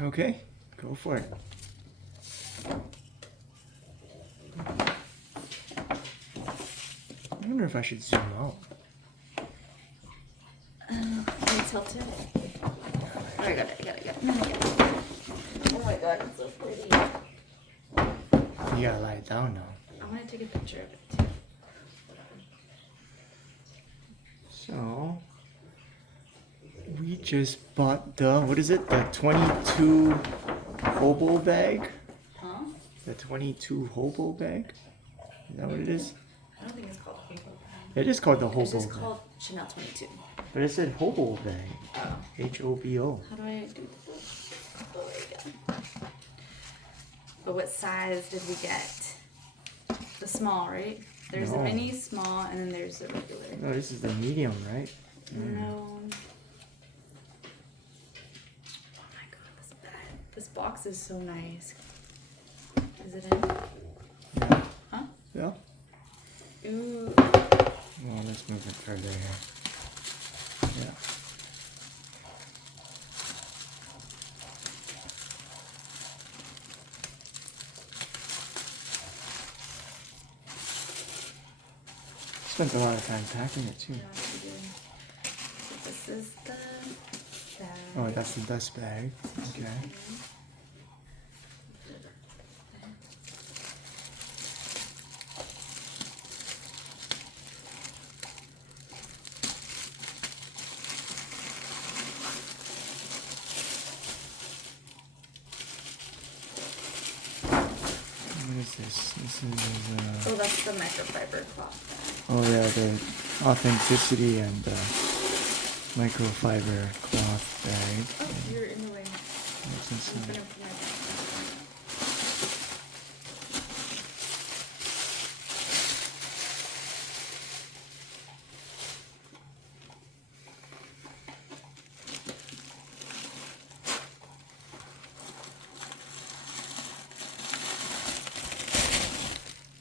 Okay, go for it. I wonder if I should zoom out. Can you tilt it? Oh, I got it. Oh my god, it's so pretty. You gotta lie it down now. I want to take a picture of it too. So, we just bought the, what is it? The 22 hobo bag? Huh? The 22 hobo bag? Is that what it is? I don't think it's called hobo bag. It is called the It's hobo just bag. called Chanel 22. But it said hobo bag. Oh. H-O-B-O. How do I do this? Oh, there we go. But what size did we get? The small, right? There's a No. mini, small, and then there's a regular. No, this is the medium, right? No. Oh my god, this bag. This box is so nice. Is it in? Yeah. Huh? Yeah. Ooh. Well, let's move it further here. Yeah. Spent a lot of time packing it too. Yeah, we do. So this is the bag. Oh, that's the dust bag. Okay. What is this? This is Oh, that's the microfiber cloth bag. oh yeah, the authenticity and microfiber cloth bag. Oh, you're in the way. What's I'm inside? gonna put my bag.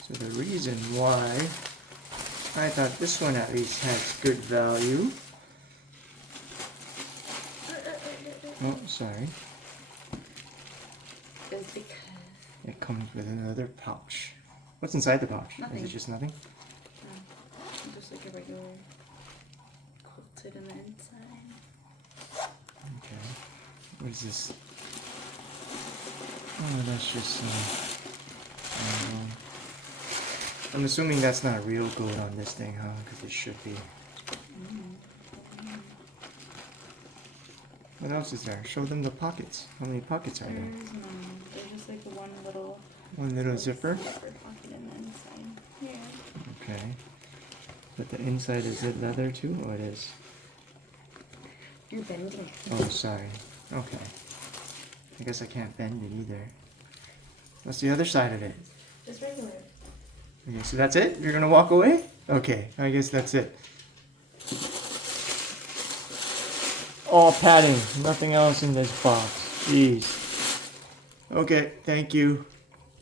So the reason why I thought this one at least has good value. Oh, sorry. Is because It comes with another pouch. What's inside the pouch? Nothing. Is it just nothing? just like a regular quilted in the inside. Okay. What is this? Oh, that's just. I'm assuming that's not real good on this thing, huh? Because it should be. What else is there? Show them the pockets. How many pockets are there? There's none. There's just like one little One little zipper. pocket in the inside. Here. Okay. But the inside, is it leather too? Oh, it is. You're bending it. Oh, sorry. Okay. I guess I can't bend it either. What's the other side of it? Just regular. Okay, so that's it? You're gonna walk away? Okay, I guess that's it. All padding, nothing else in this box. Jeez. Okay, thank you.